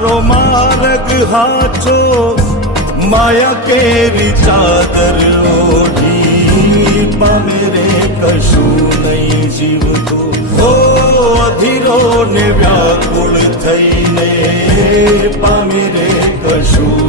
તારો માર્ગ હાચો માયા કેરી ચાદર ઓઢી પામે રે કશું નહીં જીવતું હો અધીરો ને વ્યાકુળ થઈને પામે રે કશું